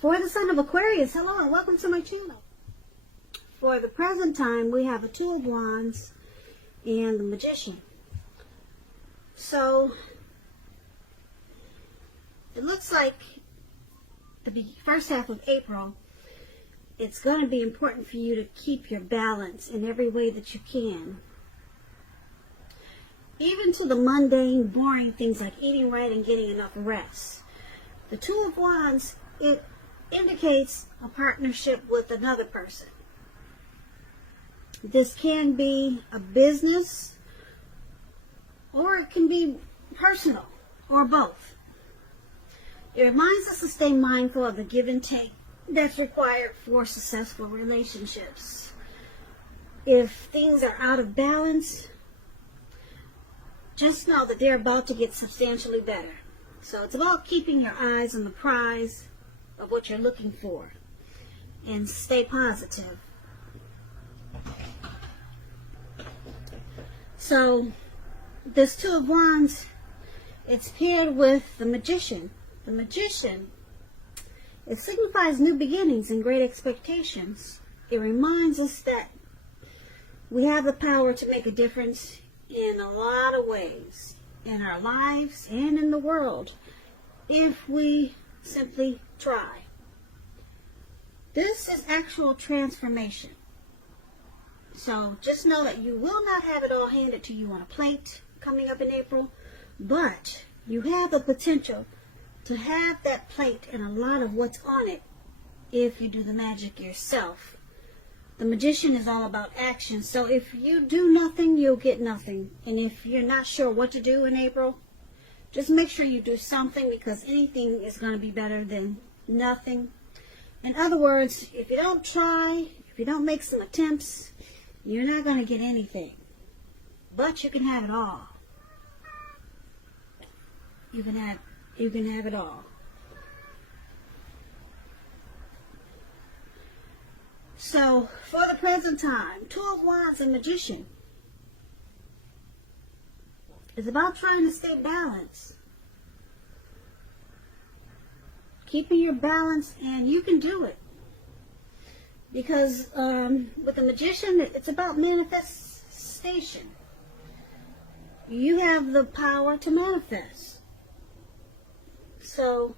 For the sign of Aquarius, hello and welcome to my channel. For the present time, we have a Two of Wands and the Magician. So, it looks like the first half of April, it's going to be important for you to keep your balance in every way that you can. Even to the mundane, boring things like eating right and getting enough rest. The Two of Wands, it indicates a partnership with another person. This can be a business, or it can be personal, or both. It reminds us to stay mindful of the give and take that's required for successful relationships. If things are out of balance, just know that they're about to get substantially better. So it's about keeping your eyes on the prize of what you're looking for and stay positive. So this Two of Wands, it's paired with the Magician. The Magician, it signifies new beginnings and great expectations. It reminds us that we have the power to make a difference in a lot of ways in our lives and in the world if we simply try. This is actual transformation. So just know that you will not have it all handed to you on a plate coming up in April, but you have the potential to have that plate and a lot of what's on it if you do the magic yourself. The Magician is all about action. So if you do nothing, you'll get nothing. And if you're not sure what to do in April, just make sure you do something, because anything is going to be better than nothing. In other words, if you don't try, if you don't make some attempts, you're not going to get anything. But you can have it all. You can have it all. So, for the present time, Two of Wands and Magician. It's about trying to stay balanced. Keeping your balance, and you can do it. Because with the Magician, it's about manifestation. You have the power to manifest. So,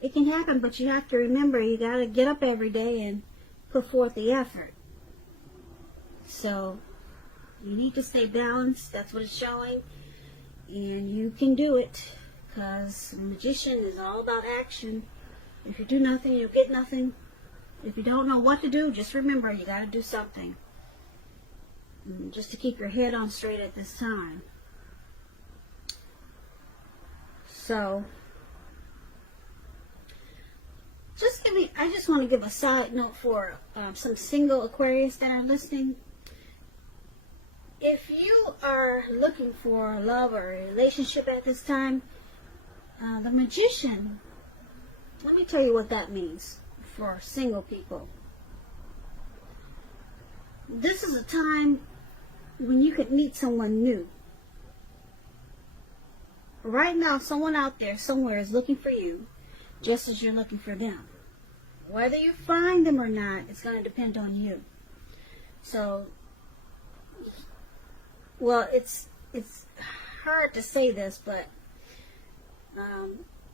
it can happen, but you have to remember, you got to get up every day and put forth the effort. So you need to stay balanced. That's what it's showing, and you can do it, because the Magician is all about action. If you do nothing, you'll get nothing. If you don't know what to do, just remember you got to do something, just to keep your head on straight at this time. So I just want to give a side note for some single Aquarius that are listening. If you are looking for love or a relationship at this time, the Magician, let me tell you what that means for single people. This is a time when you could meet someone new. Right now, someone out there somewhere is looking for you, just as you're looking for them. Whether you find them or not, it's going to depend on you. So, well, it's hard to say this, but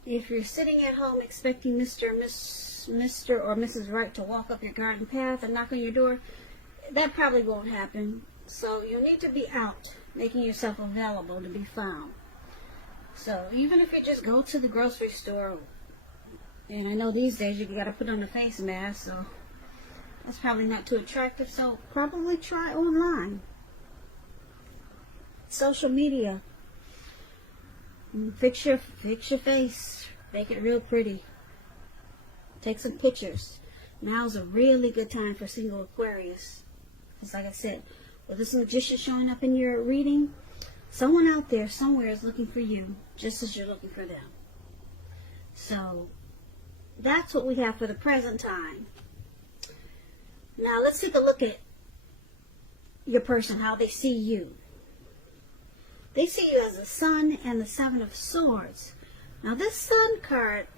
if you're sitting at home expecting Mr. or Mrs. Right to walk up your garden path and knock on your door, that probably won't happen. So you need to be out, making yourself available to be found. So even if you just go to the grocery store, and I know these days you got to put on a face mask, so that's probably not too attractive. So probably try online, social media. Fix your face, make it real pretty. Take some pictures. Now's a really good time for single Aquarius. Because like I said, with this Magician showing up in your reading, someone out there somewhere is looking for you, just as you're looking for them. So that's what we have for the present time. Now let's take a look at your person, how they see you. They see you as the Sun and the Seven of Swords. Now this Sun card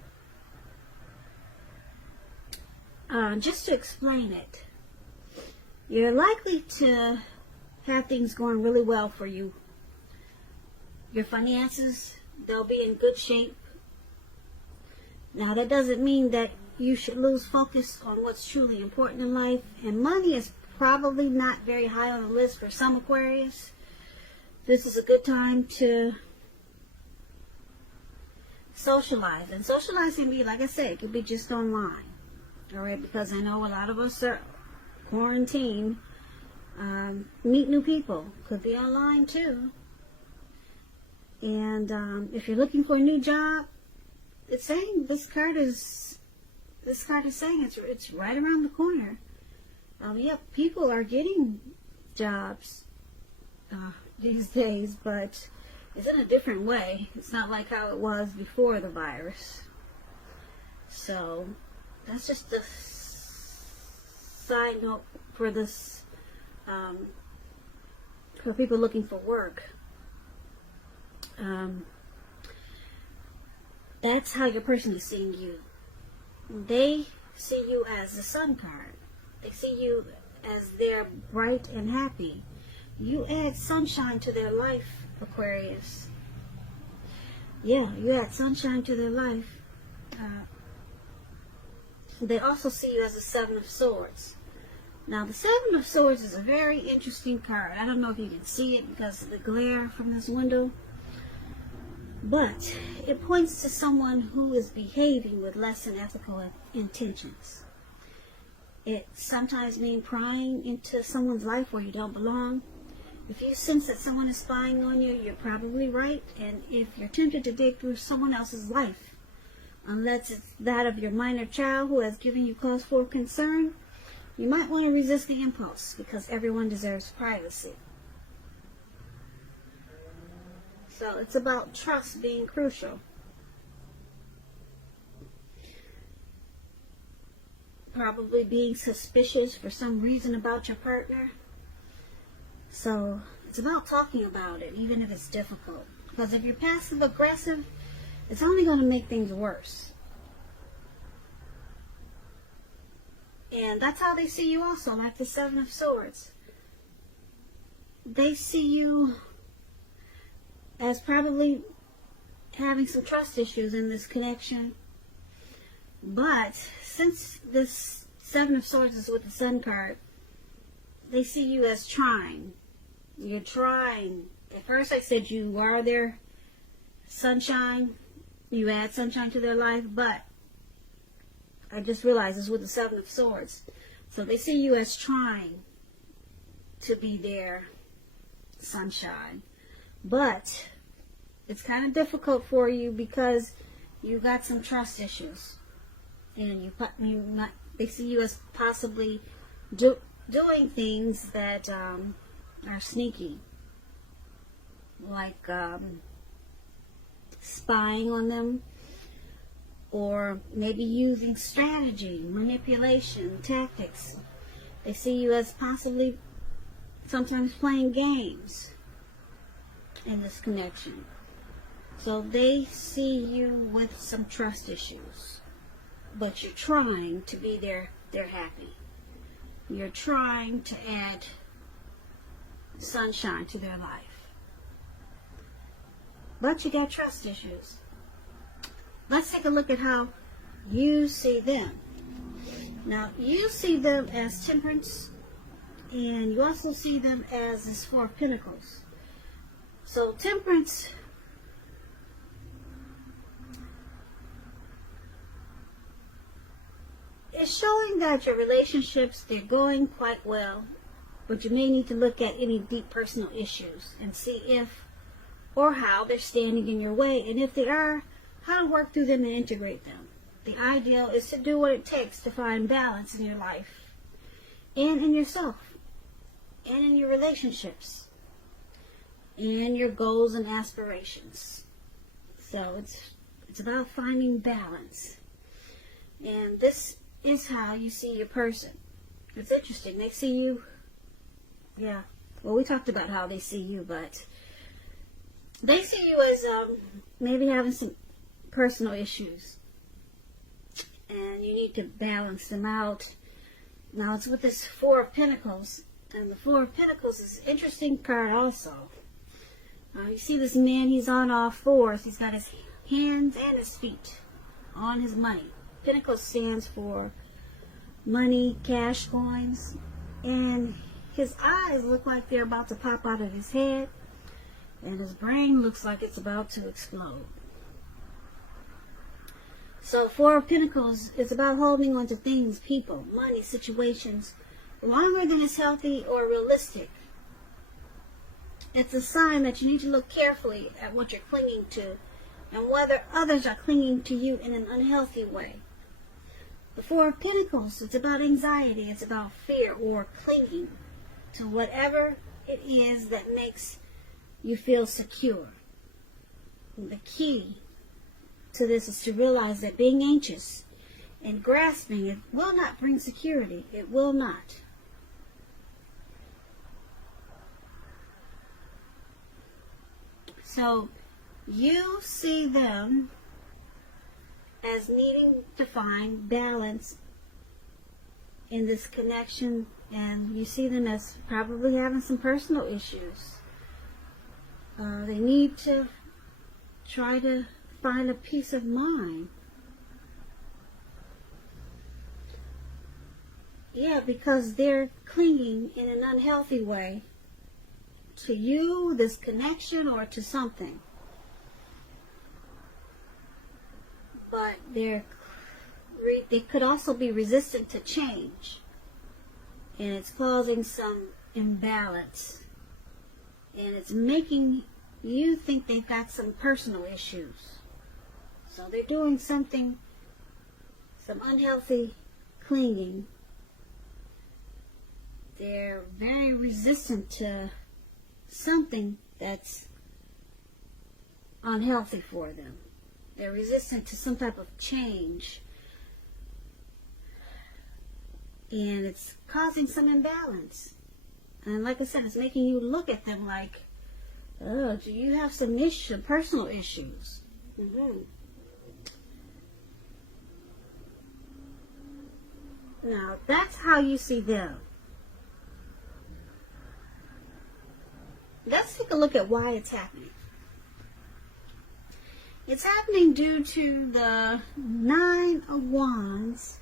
just to explain it, you're likely to have things going really well for you. Your finances, they'll be in good shape. Now, that doesn't mean that you should lose focus on what's truly important in life. And money is probably not very high on the list for some Aquarius. This is a good time to socialize. And socialize can be, like I said, it could be just online. All right, because I know a lot of us are quarantined. Meet new people. Could be online too. And if you're looking for a new job, it's saying this card is saying it's right around the corner. Yep, people are getting jobs these days, but it's in a different way. It's not like how it was before the virus. So that's just a side note for this, for people looking for work. That's how your person is seeing you. They see you as the sun card. They see you as they're bright and happy. You add sunshine to their life, Aquarius. Yeah, you add sunshine to their life. They also see you as the Seven of Swords. Now, the Seven of Swords is a very interesting card. I don't know if you can see it because of the glare from this window, but it points to someone who is behaving with less than ethical intentions. It sometimes means prying into someone's life where you don't belong. If you sense that someone is spying on you, you're probably right. And if you're tempted to dig through someone else's life, unless it's that of your minor child who has given you cause for concern, you might want to resist the impulse, because everyone deserves privacy. So it's about trust being crucial. Probably being suspicious for some reason about your partner. So it's about talking about it, even if it's difficult. Because if you're passive aggressive, it's only going to make things worse. And that's how they see you also, like the Seven of Swords. They see you as probably having some trust issues in this connection. But since this Seven of Swords is with the Sun card, they see you as trying. You're trying. At first I said you are their sunshine. You add sunshine to their life, but I just realized it's with the Seven of Swords. So they see you as trying to be their sunshine. But it's kind of difficult for you because you got some trust issues. And they see you as possibly doing things that are sneaky. Like spying on them. Or maybe using strategy, manipulation, tactics. They see you as possibly sometimes playing games in this connection. So they see you with some trust issues. But you're trying to be their happy. You're trying to add sunshine to their life. But you got trust issues. Let's take a look at how you see them. Now, you see them as Temperance, and you also see them as this Four of Pentacles. So, Temperance is showing that your relationships, they're going quite well, but you may need to look at any deep personal issues and see if or how they're standing in your way, and if they are, how to work through them and integrate them. The ideal is to do what it takes to find balance in your life and in yourself and in your relationships and your goals and aspirations. So it's about finding balance. And this is how you see your person. It's interesting. They see you, yeah. Well, we talked about how they see you, but they see you as maybe having some personal issues, and you need could balance them out. Now it's with this Four of Pentacles, and the Four of Pentacles is an interesting card also. You see this man, he's on all fours. He's got his hands and his feet on his money. Pentacles stands for money, cash, coins, and his eyes look like they're about to pop out of his head, and his brain looks like it's about to explode. So Four of Pentacles is about holding on to things, people, money, situations, longer than is healthy or realistic. It's a sign that you need to look carefully at what you're clinging to and whether others are clinging to you in an unhealthy way. The Four of Pentacles, it's about anxiety, it's about fear or clinging to whatever it is that makes you feel secure. The key to this is to realize that being anxious and grasping it will not bring security. It will not. So you see them as needing to find balance in this connection, and you see them as probably having some personal issues. They need to try to find a peace of mind. Yeah, because they're clinging in an unhealthy way to you, this connection, or to something. But they could also be resistant to change, and it's causing some imbalance, and it's making you think they've got some personal issues. So they're doing something, some unhealthy clinging. They're very resistant to something that's unhealthy for them. They're resistant to some type of change. And it's causing some imbalance. And like I said, it's making you look at them like, oh, do you have some personal issues? Now, that's how you see them. Let's take a look at why it's happening. It's happening due to the Nine of Wands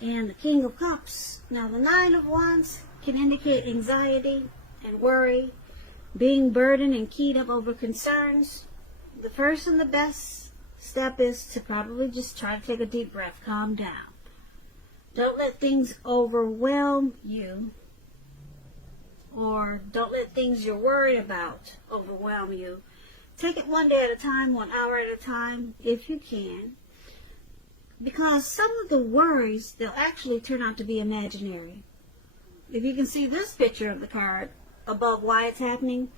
and the King of Cups. Now, the Nine of Wands can indicate anxiety and worry, being burdened and keyed up over concerns. The first and the best step is to probably just try to take a deep breath, calm down. Don't let things overwhelm you, or don't let things you're worried about overwhelm you. Take it one day at a time, 1 hour at a time, if you can. Because some of the worries, they'll actually turn out to be imaginary. If you can see this picture of the card above why it's happening,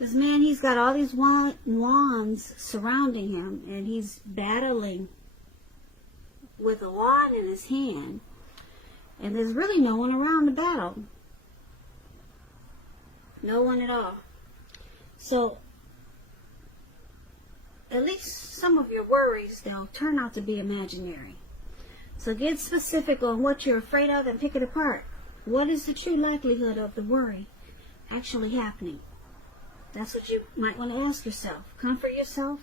this man, he's got all these wands surrounding him, and he's battling with a wand in his hand. And there's really no one around to battle. No one at all. So, at least some of your worries, they'll turn out to be imaginary. So get specific on what you're afraid of and pick it apart. What is the true likelihood of the worry actually happening? That's what you might want to ask yourself. Comfort yourself.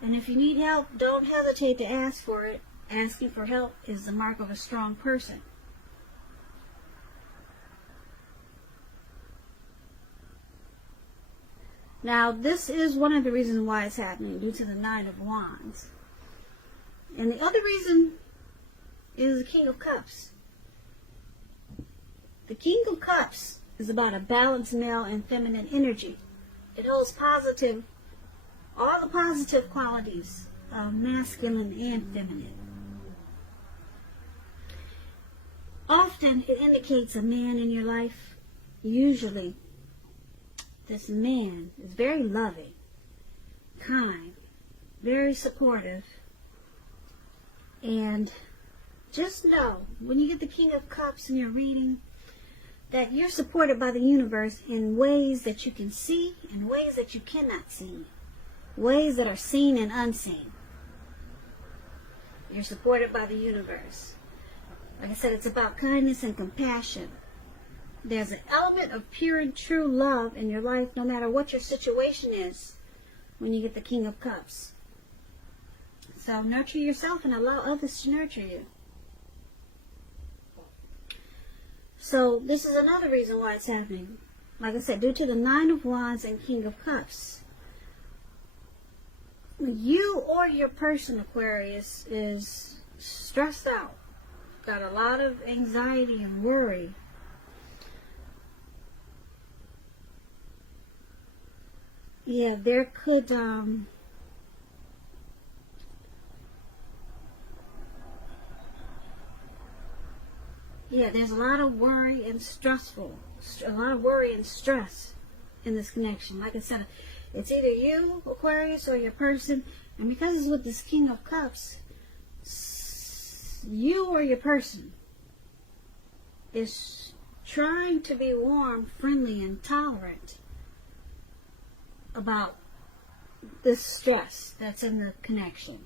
And if you need help, don't hesitate to ask for it. Asking for help is the mark of a strong person. Now, this is one of the reasons why it's happening, due to the Nine of Wands. And the other reason is the King of Cups. The King of Cups is about a balanced male and feminine energy. It holds all the positive qualities of masculine and feminine. Often, it indicates a man in your life. Usually, this man is very loving, kind, very supportive. And just know, when you get the King of Cups in your reading, that you're supported by the universe in ways that you can see and ways that you cannot see. Ways that are seen and unseen. You're supported by the universe. Like I said, it's about kindness and compassion. There's an element of pure and true love in your life, no matter what your situation is, when you get the King of Cups. So nurture yourself and allow others to nurture you. So this is another reason why it's happening. Like I said, due to the Nine of Wands and King of Cups, you or your person, Aquarius, is stressed out. Got a lot of anxiety and worry. Yeah, there could, yeah, there's a lot of worry and a lot of worry and stress in this connection. Like I said, it's either you, Aquarius, or your person. And because it's with this King of Cups, you or your person is trying to be warm, friendly, and tolerant about this stress that's in the connection.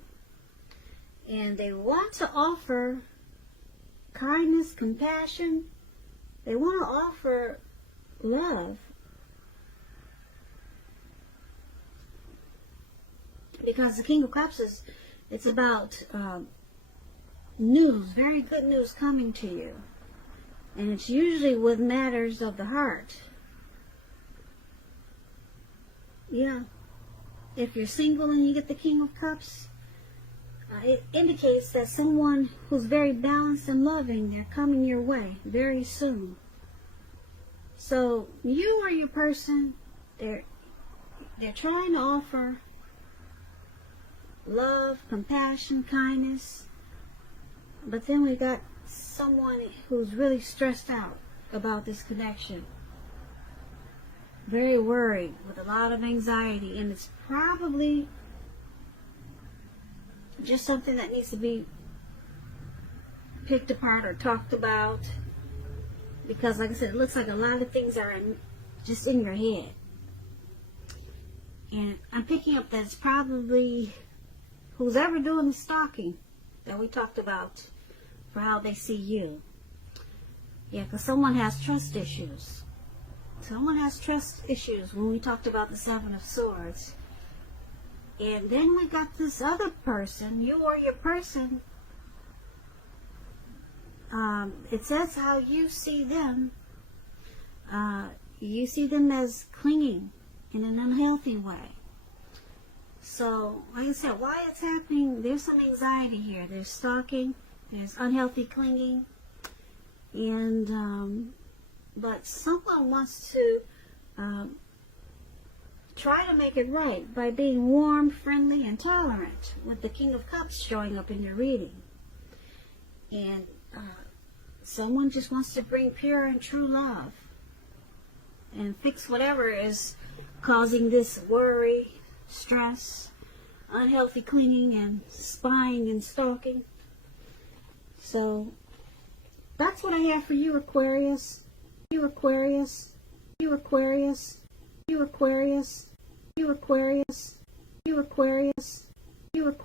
And they want to offer kindness, compassion. They want to offer love. Because the King of Cups it's about news, very good news coming to you. And it's usually with matters of the heart. Yeah. If you're single and you get the King of Cups, it indicates that someone who's very balanced and loving, they're coming your way very soon. So you or your person, they're trying to offer love, compassion, kindness. But then we got someone who's really stressed out about this connection. Very worried, with a lot of anxiety, and it's probably just something that needs to be picked apart or talked about. Because like I said, it looks like a lot of things are just in your head. And I'm picking up that it's probably who's ever doing the stalking that we talked about for how they see you. Yeah, because someone has trust issues. Someone has trust issues when we talked about the Seven of Swords. And then we got this other person, you or your person. It says how you see them. You see them as clinging in an unhealthy way. So, like I said, why it's happening, there's some anxiety here. There's stalking, there's unhealthy clinging, and but someone wants to try to make it right by being warm, friendly, and tolerant, with the King of Cups showing up in your reading. And someone just wants to bring pure and true love and fix whatever is causing this worry, stress, unhealthy clinging, and spying and stalking. So that's what I have for you, Aquarius. You Aquarius. You Aquarius. You Aquarius. You Aquarius. You Aquarius. You Aquarius.